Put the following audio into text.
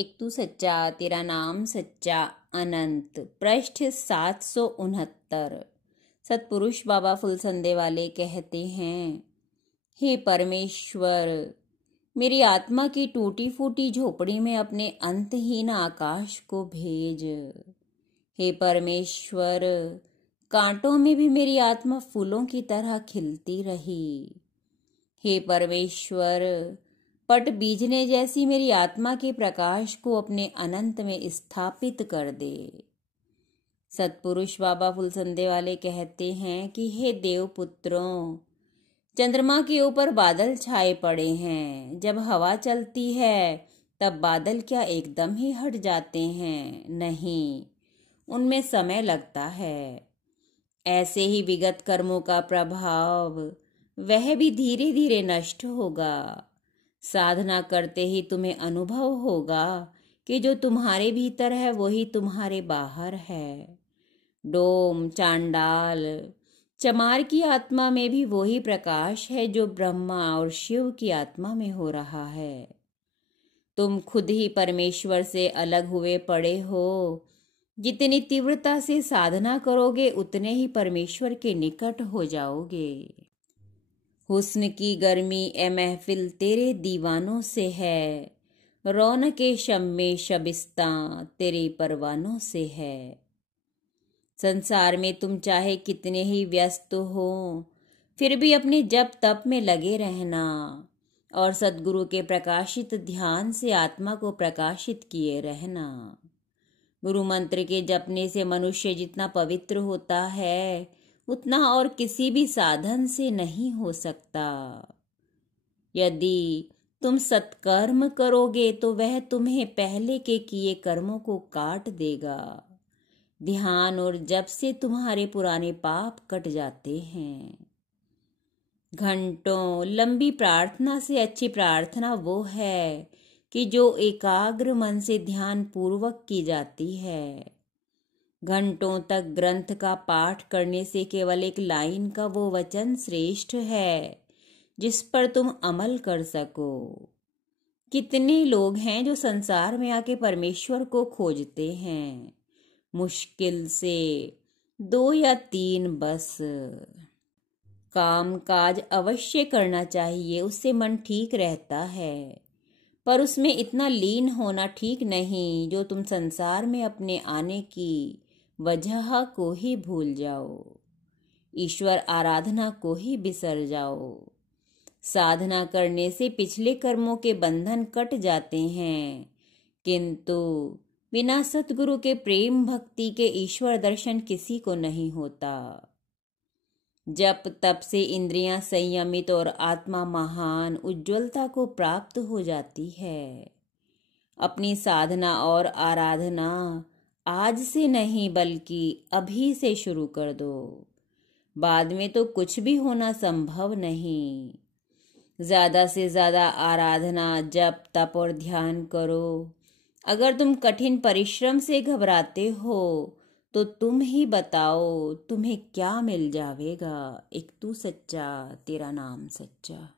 एक तू सच्चा तेरा नाम सच्चा अनंत। पृष्ठ 769। सतपुरुष बाबा फुलसंदे वाले कहते हैं, हे परमेश्वर, मेरी आत्मा की टूटी फूटी झोपड़ी में अपने अंतहीन आकाश को भेज। हे परमेश्वर, कांटों में भी मेरी आत्मा फूलों की तरह खिलती रही। हे परमेश्वर, पट बीजने जैसी मेरी आत्मा के प्रकाश को अपने अनंत में स्थापित कर दे। सतपुरुष बाबा फुलसंदे वाले कहते हैं कि हे देवपुत्रों, चंद्रमा के ऊपर बादल छाए पड़े हैं। जब हवा चलती है तब बादल क्या एकदम ही हट जाते हैं? नहीं, उनमें समय लगता है। ऐसे ही विगत कर्मों का प्रभाव वह भी धीरे धीरे नष्ट होगा। साधना करते ही तुम्हें अनुभव होगा कि जो तुम्हारे भीतर है वही तुम्हारे बाहर है। डोम, चांडाल, चमार की आत्मा में भी वही प्रकाश है जो ब्रह्मा और शिव की आत्मा में हो रहा है। तुम खुद ही परमेश्वर से अलग हुए पड़े हो। जितनी तीव्रता से साधना करोगे उतने ही परमेश्वर के निकट हो जाओगे। हुस्न की गर्मी ए महफिल तेरे दीवानों से है, रौनके शम्मे शबिस्तां तेरे परवानों से है। संसार में तुम चाहे कितने ही व्यस्त हो, फिर भी अपने जप तप में लगे रहना और सद्गुरु के प्रकाशित ध्यान से आत्मा को प्रकाशित किए रहना। गुरु मंत्र के जपने से मनुष्य जितना पवित्र होता है उतना और किसी भी साधन से नहीं हो सकता। यदि तुम सत्कर्म करोगे तो वह तुम्हें पहले के किए कर्मों को काट देगा। ध्यान और जप से तुम्हारे पुराने पाप कट जाते हैं। घंटों लंबी प्रार्थना से अच्छी प्रार्थना वो है कि जो एकाग्र मन से ध्यान पूर्वक की जाती है। घंटों तक ग्रंथ का पाठ करने से केवल एक लाइन का वो वचन श्रेष्ठ है जिस पर तुम अमल कर सको। कितने लोग हैं जो संसार में आके परमेश्वर को खोजते हैं, मुश्किल से 2 या 3 बस। काम काज अवश्य करना चाहिए, उससे मन ठीक रहता है, पर उसमें इतना लीन होना ठीक नहीं जो तुम संसार में अपने आने की वजह को ही भूल जाओ, ईश्वर आराधना को ही बिसर जाओ। साधना करने से पिछले कर्मों के बंधन कट जाते हैं, किंतु बिना सतगुरु के प्रेम भक्ति के ईश्वर दर्शन किसी को नहीं होता। जप तप से इंद्रियां संयमित और आत्मा महान उज्ज्वलता को प्राप्त हो जाती है। अपनी साधना और आराधना आज से नहीं बल्कि अभी से शुरू कर दो। बाद में तो कुछ भी होना संभव नहीं। ज्यादा से ज्यादा आराधना, जप तप और ध्यान करो। अगर तुम कठिन परिश्रम से घबराते हो तो तुम ही बताओ तुम्हें क्या मिल जाएगा। एक तू सच्चा तेरा नाम सच्चा।